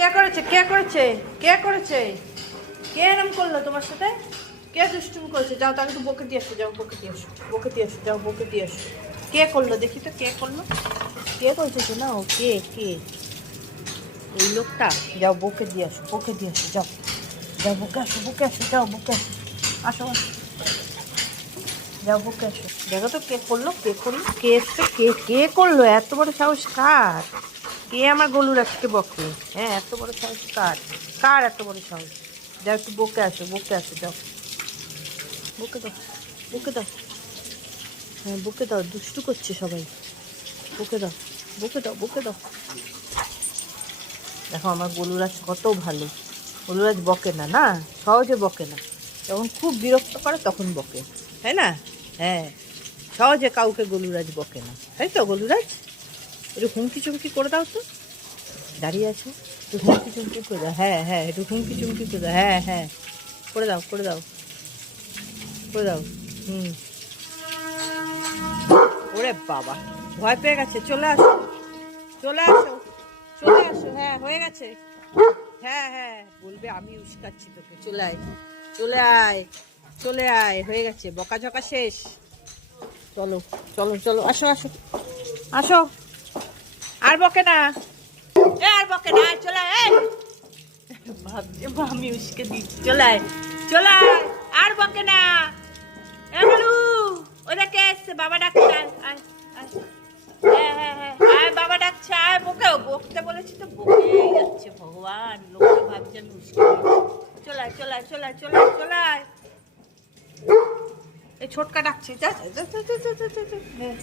কে করেছে কে করেছে কে করেছে? কে এরম করলো তোমার সাথে? কে দুষ্টুমি করেছে? যাও তাকে একটু বকে দিয়ে আসো, যাও বকে দিয়ে আসো, বকে দিয়ে আসো, যাও বকে দিয়ে আসো। কে করলো দেখি তো, কে করলো? কে করেছে না ও? কে কে ওই লোকটা? যাও বকে দিয়ে আসো, বকে দিয়ে আসো, যাও যাও বকে আসো, বকে আসো, যাও বকে আসো, আসো আসো, যাও বকে আসো। দেখো তো কে করলো, কে করলো, কে এসছে, কে কে করলো? এত বড় সাহস কার? কে আমার গলুর আজকে বকে? হ্যাঁ, এত বড় সাহস কার? কার এত বড় সাহস? যাও একটু বকে আসো, বকে আসো, যাও বকে দাও, বকে দাও। হ্যাঁ বকে দাও, দুষ্টু করছে সবাই, বকে দাও, বকে দাও, বকে দাও। দেখো আমার গলুরাজ কত ভালো, গলুরাজ বকে না, না সহজে বকে না, যখন খুব বিরক্ত করে তখন বকে, তাই না? হ্যাঁ, সহজে কাউকে গলুরাজ বকে না, তাই তো গলুরাজ? একটু হুমকি চুমকি করে দাও তো, দাঁড়িয়ে আছো, একটু হুমকি চুমকি করে দাও। হ্যাঁ হ্যাঁ, একটু হুমকি চুমকি করে দাও, হ্যাঁ হ্যাঁ, করে দাও করে দাও করে দাও। হুম। ওরে বাবা, ভয় পেয়ে গেছে, চলে আসো, চলে আসো, চলে আসো, হ্যাঁ হয়ে গেছে। হ্যাঁ হ্যাঁ, বলবে আমি উস্কাচ্ছি তোকে, চলে আয়, চলে আয়, চলে আয়, হয়ে গেছে, বকাঝকা শেষ। চলো চলো চলো, আসো আসো আসো, আর বকে না, এ আর বকে না, চলে আয়, ভাবছে আমি উস্কে দিচ্ছি, চলে আয়, চলে আয়, আর বকে না। এ বলু, ওরা কে এসছে? বাবা ডাকছে, আয় আয় আয়, হ্যাঁ হ্যাঁ হ্যাঁ, আয় বাবা ডাকছে, আয়, বকেও বকতে বলেছি তো বকেই যাচ্ছে, ভগবান, লোকটা ভাবছে আমি উস্কে দিচ্ছি। চলে আয় চলে আয় চলে আয় চলে আয় চলে আয়, এই ছোটকা ডাকছে, যা যা যা যা যা যা, হ্যাঁ